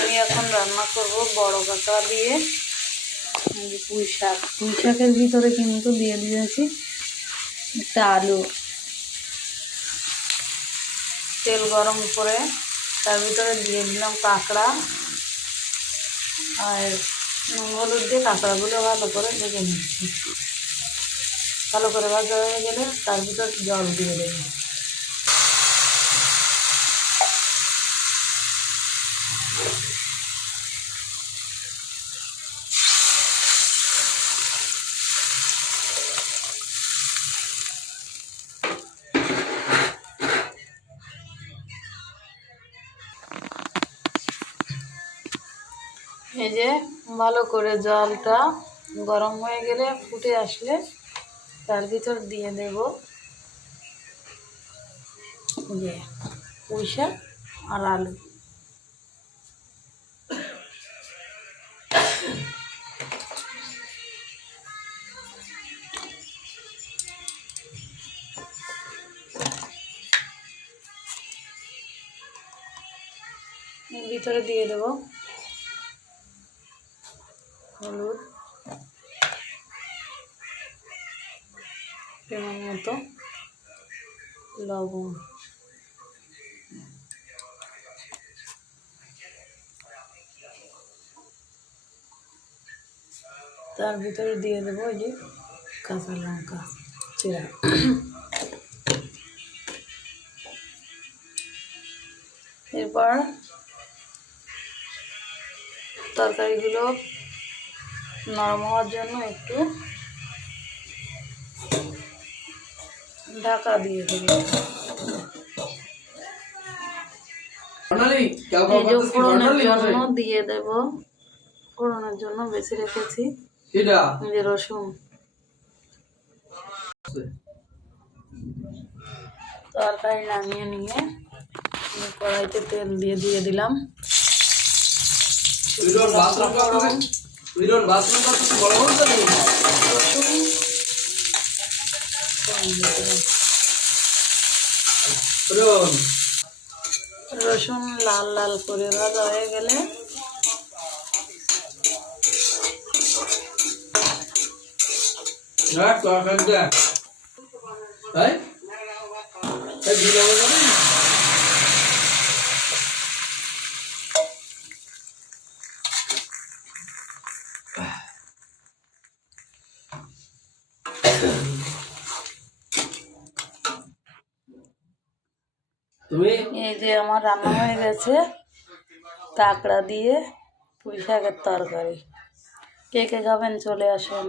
আমি এখন রান্না করব বড় কাঁকড়া দিয়ে পুঁই শাক। পুঁই শাকের ভিতরে কিন্তু দিয়ে দিয়েছি একটা আলু। তেল গরম করে তার ভিতরে দিয়ে দিলাম কাঁকড়া আর নুন হলুদ দিয়ে কাঁকড়াগুলো ভালো করে ভেজে নিচ্ছি। ভালো করে ভাজা হয়ে গেলে তার ভিতর জল দিয়ে দেবো। এই যে ভালো করে জলটা গরম হয়ে গেলে ফুটে আসলে তার ভিতর দিয়ে দেব যে পুঁই শাক আর আলু। এর ভিতরে দিয়ে দেব হলুদ পরিমাণ মতো, লবণ, তার ভিতরে দিয়ে দেবো এই যে কাঁচা লঙ্কা চিরা। এরপর তরকারিগুলো নরম হওয়ার জন্য একটু ঢাকা দিয়ে দেবো। ফোড়নের জন্য দিয়ে দেব, ফোড়নের জন্য বেছে রেখেছি যে রসুন। তরকারি নামিয়ে নিয়ে কড়াইতে তেল দিয়ে দিলাম। রসুন লাল লাল করে ভাজা হয়ে গেলে এই যে আমার রান্না হয়ে গেছে কাঁকড়া দিয়ে পুঁই শাকের তরকারি। কে কে খাবেন চলে আসুন।